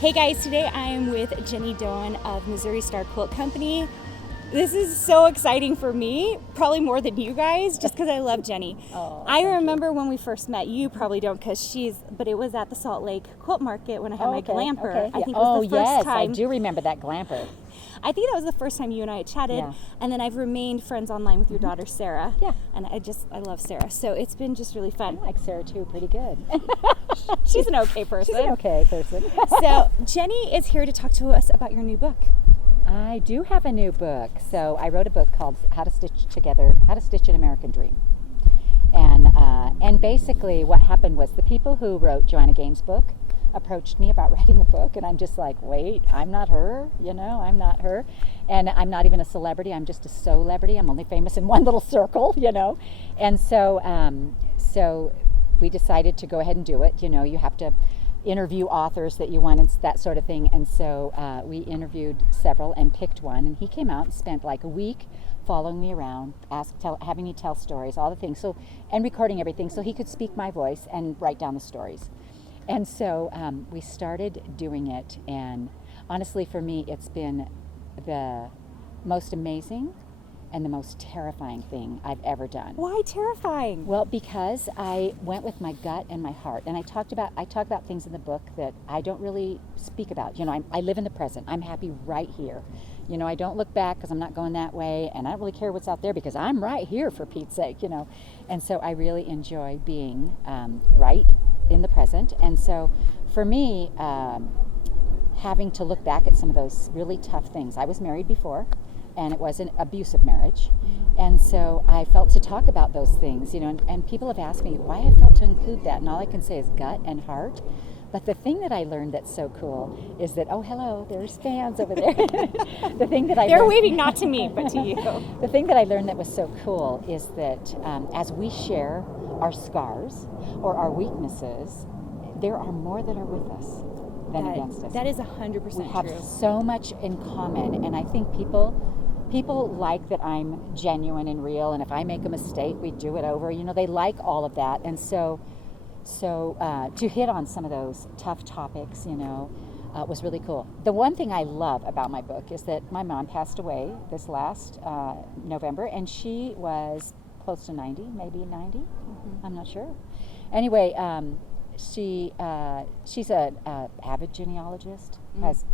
Hey guys, today I am with Jenny Doan of Missouri Star Quilt Company. This is so exciting for me, probably more than you guys, just because I love Jenny. I remember when we first met. You probably don't, but it was at the Salt Lake Quilt Market when I had my glamper. I think it was the first time. I do remember that glamper. I think that was the first time you and I had chatted, and then I've remained friends online with your daughter Sarah. Yeah. And I love Sarah, so it's been just really fun. I like Sarah too, pretty good. She's an okay person. She's an okay person. So Jenny is here to talk to us about your new book. I do have a new book. So I wrote a book called How to Stitch an American Dream. And basically what happened was the people who wrote Joanna Gaines' book approached me about writing a book, and I'm just like, wait, I'm not her, I'm not her. And I'm not even a celebrity, I'm just a celebrity. I'm only famous in one little circle, And so we decided to go ahead and do it. You have to interview authors that you want and that sort of thing. And so we interviewed several and picked one, and he came out and spent like a week following me around, having me tell stories, all the things, and recording everything so he could speak my voice and write down the stories. And so we started doing it, and honestly for me it's been the most amazing and the most terrifying thing I've ever done. Why terrifying? Well, because I went with my gut and my heart, and I talk about things in the book that I don't really speak about. I live in the present. I'm happy right here. I don't look back because I'm not going that way, and I don't really care what's out there because I'm right here, for Pete's sake, And so I really enjoy being right in the present. And so for me, having to look back at some of those really tough things. I was married before, and it was an abusive marriage. And so I felt to talk about those things, and people have asked me why I felt to include that, and all I can say is gut and heart. But the thing that I learned that's so cool is that, oh, hello, there's fans over there. They're waving not to me, but to you. The thing that I learned that was so cool is that as we share our scars or our weaknesses, there are more that are with us than against us. That is 100% true. We have so much in common, and I think people like that I'm genuine and real, and if I make a mistake, we do it over. They like all of that, and so to hit on some of those tough topics, was really cool. The one thing I love about my book is that my mom passed away this last November, and she was close to 90, maybe 90. Mm-hmm. I'm not sure. Anyway, she's an avid genealogist, has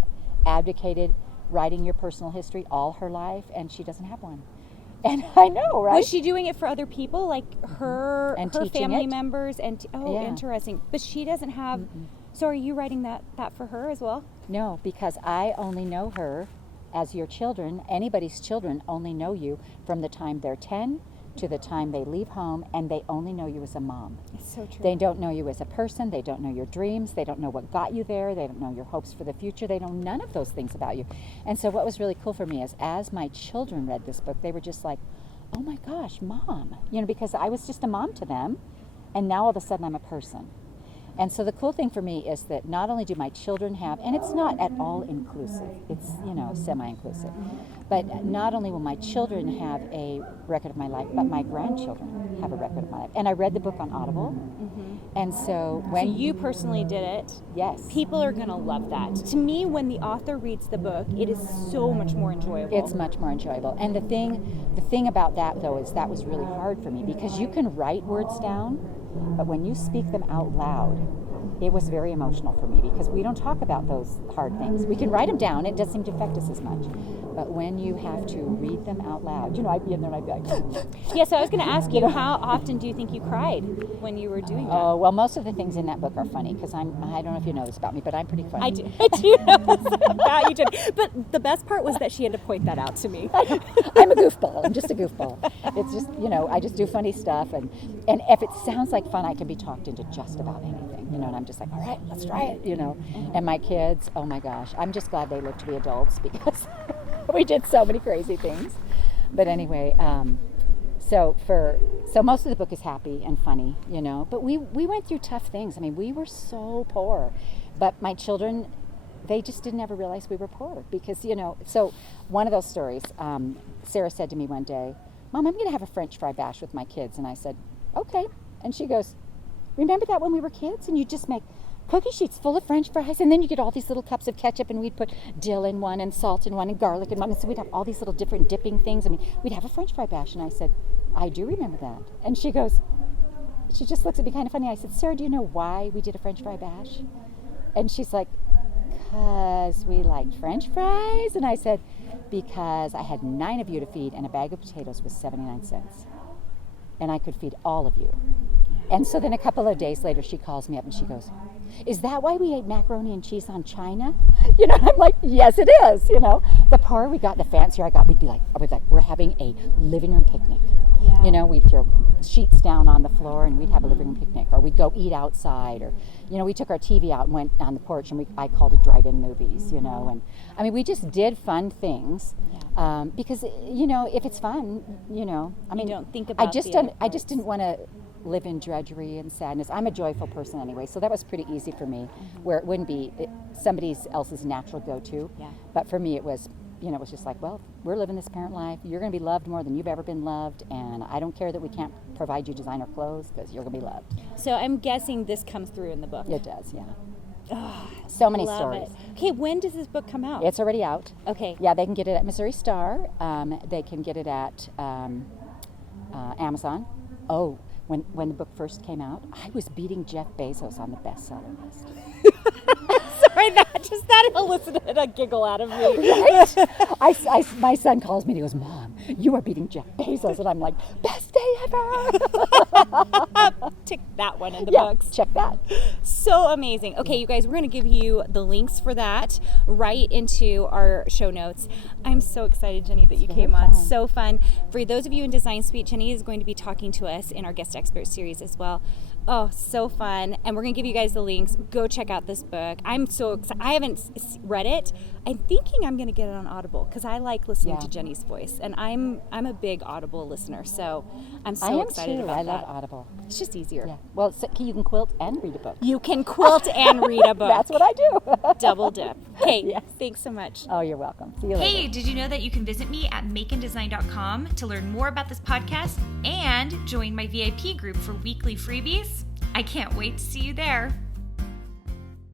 advocated writing your personal history all her life, and she doesn't have one. And I know, right? Was she doing it for other people, like her family members? Interesting. But she doesn't have. So are you writing that for her as well? No, because I only know her as your children. Anybody's children only know you from the time they're 10 to the time they leave home, and they only know you as a mom. It's so true. They don't know you as a person. They don't know your dreams. They don't know what got you there. They don't know your hopes for the future. They know none of those things about you. And so what was really cool for me is as my children read this book, they were just like, oh my gosh, Mom. Because I was just a mom to them, and now all of a sudden I'm a person. And so the cool thing for me is that not only do my children have, and it's not at all inclusive, it's, semi-inclusive, but not only will my children have a record of my life, but my grandchildren have a record of my life. And I read the book on Audible, and so when... So you personally did it. Yes. People are going to love that. To me, when the author reads the book, it is so much more enjoyable. It's much more enjoyable. And the thing about that, though, is that was really hard for me, because you can write words down, but when you speak them out loud, it was very emotional for me, because we don't talk about those hard things. We can write them down. It doesn't seem to affect us as much. But when you have to read them out loud, I'd be in there and I'd be like... Yeah, so I was going to ask you, how often do you think you cried when you were doing that? Oh, well, most of the things in that book are funny, because I don't know if you know this about me, but I'm pretty funny. I do know this about you, Jenny. But the best part was that she had to point that out to me. I'm a goofball. I'm just a goofball. It's just, I just do funny stuff, and if it sounds like fun, I can be talked into just about anything, and I'm just like, all right, let's try it, And my kids, oh my gosh, I'm just glad they live to be adults, because we did so many crazy things. But anyway, so most of the book is happy and funny, but we went through tough things. I mean, we were so poor, but my children, they just didn't ever realize we were poor, because, so one of those stories, Sarah said to me one day, Mom, I'm going to have a French fry bash with my kids. And I said, okay. And she goes, remember that when we were kids and you just make cookie sheets full of French fries, and then you get all these little cups of ketchup, and we'd put dill in one and salt in one and garlic in one, and so we'd have all these little different dipping things. I mean, we'd have a French fry bash, and I said, I do remember that. And she just looks at me kind of funny. I said, Sarah, do you know why we did a French fry bash? And she's like, because we liked French fries. And I said, because I had 9 of you to feed, and a bag of potatoes was 79 cents. And I could feed all of you. And so then a couple of days later, she calls me up and she goes, is that why we ate macaroni and cheese on China? You know, I'm like, yes, it is. You know, the poorer we got, the fancier I got. I was like, we're having a living room picnic. Yeah. You know, we'd throw sheets down on the floor and we'd have a living room picnic, or we'd go eat outside, or, you know, we took our TV out and went on the porch, and I called it drive-in movies, you know, and I mean, we just did fun things, because, you know, if it's fun, you know, I mean, you don't think about I just didn't want to live in drudgery and sadness. I'm a joyful person anyway, so that was pretty easy for me, where it wouldn't be somebody else's natural go-to. Yeah. But for me, it was, you know, it was just like, well, we're living this parent life. You're going to be loved more than you've ever been loved, and I don't care that we can't provide you designer clothes, because you're going to be loved. So I'm guessing this comes through in the book. It does, yeah. Oh, so many love stories. It. Okay, when does this book come out? It's already out. Okay. Yeah, they can get it at Missouri Star. They can get it at Amazon. Oh, when the book first came out, I was beating Jeff Bezos on the bestseller list. Sorry, that elicited a giggle out of me. Right? My son calls me and he goes, Mom, you are beating Jeff Bezos. And I'm like, best day ever. Tick that one in the Yeah, books. check that. So amazing. Okay, you guys, we're going to give you the links for that right into our show notes. I'm so excited, Jenny, that you came on. So fun. For those of you in Design Suite, Jenny is going to be talking to us in our guest expert series as well. Oh, so fun. And we're going to give you guys the links. Go check out this book. I'm so excited. I haven't read it. I'm thinking I'm going to get it on Audible, because I like listening to Jenny's voice. And I'm a big Audible listener, so I'm so excited about that. I love Audible. It's just easier. Yeah. Well, so you can quilt and read a book. You can quilt and read a book. That's what I do. Double dip. Okay, Yes. Thanks so much. Oh, you're welcome. See you later. Hey, did you know that you can visit me at makeanddesign.com to learn more about this podcast and join my VIP group for weekly freebies? I can't wait to see you there.